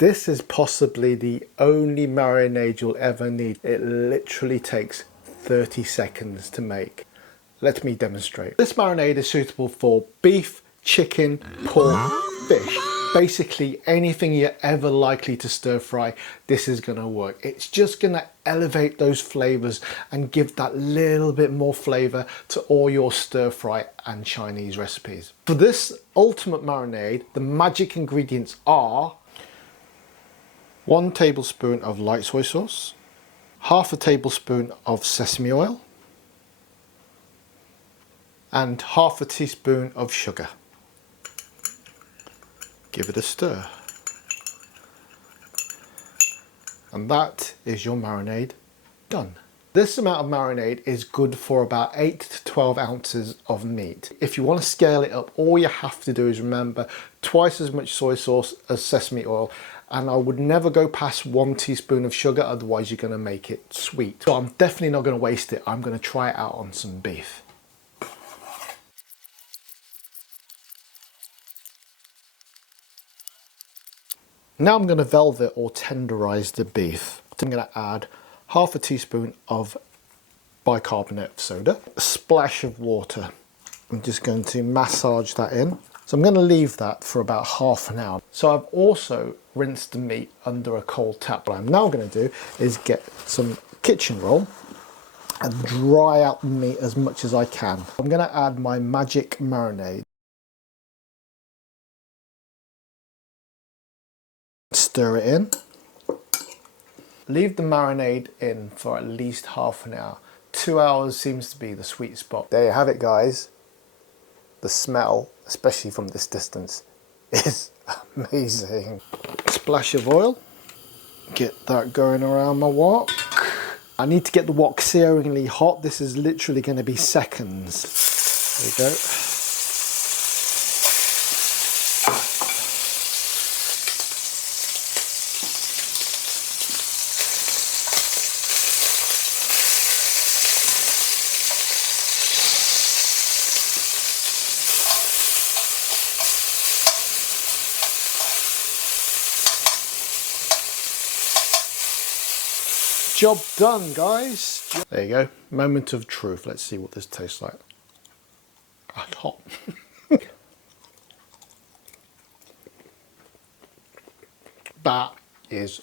This is possibly the only marinade you'll ever need. It literally takes 30 seconds to make. Let me demonstrate. This marinade is suitable for beef, chicken, pork, fish. Basically anything you're ever likely to stir fry, this is gonna work. It's just gonna elevate those flavors and give that little bit more flavor to all your stir fry and Chinese recipes. For this ultimate marinade, the magic ingredients are 1 tablespoon of light soy sauce, half a tablespoon of sesame oil, and half a teaspoon of sugar. Give it a stir. And that is your marinade done. This amount of marinade is good for about 8 to 12 ounces of meat. If you want to scale it up, all you have to do is remember twice as much soy sauce as sesame oil, and I would never go past 1 teaspoon of sugar, otherwise you're going to make it sweet. So I'm definitely not going to waste it. I'm going to try it out on some beef. Now I'm going to velvet or tenderize the beef. I'm going to add half a teaspoon of bicarbonate of soda, a splash of water. I'm just going to massage that in. So I'm going to leave that for about half an hour. So I've also rinsed the meat under a cold tap. What I'm now going to do is get some kitchen roll and dry out the meat as much as I can. I'm going to add my magic marinade. Stir it in. Leave the marinade in for at least half an hour. 2 hours seems to be the sweet spot. There you have it, guys. The smell, especially from this distance, is amazing. Splash of oil. Get that going around my wok. I need to get the wok searingly hot. This is literally going to be seconds. There we go. Job done, guys. There you go. Moment of truth. Let's see what this tastes like. Oh, it's hot. That is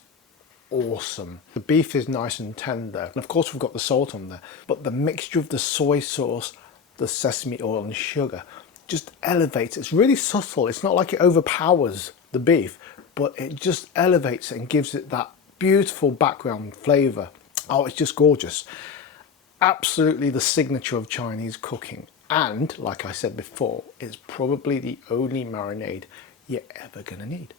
awesome. The beef is nice and tender. And of course we've got the salt on there. But the mixture of the soy sauce, the sesame oil and sugar just elevates. It's really subtle. It's not like it overpowers the beef, but it just elevates it and gives it that beautiful background flavour. Oh, it's just gorgeous. Absolutely the signature of Chinese cooking. And like I said before, it's probably the only marinade you're ever gonna need.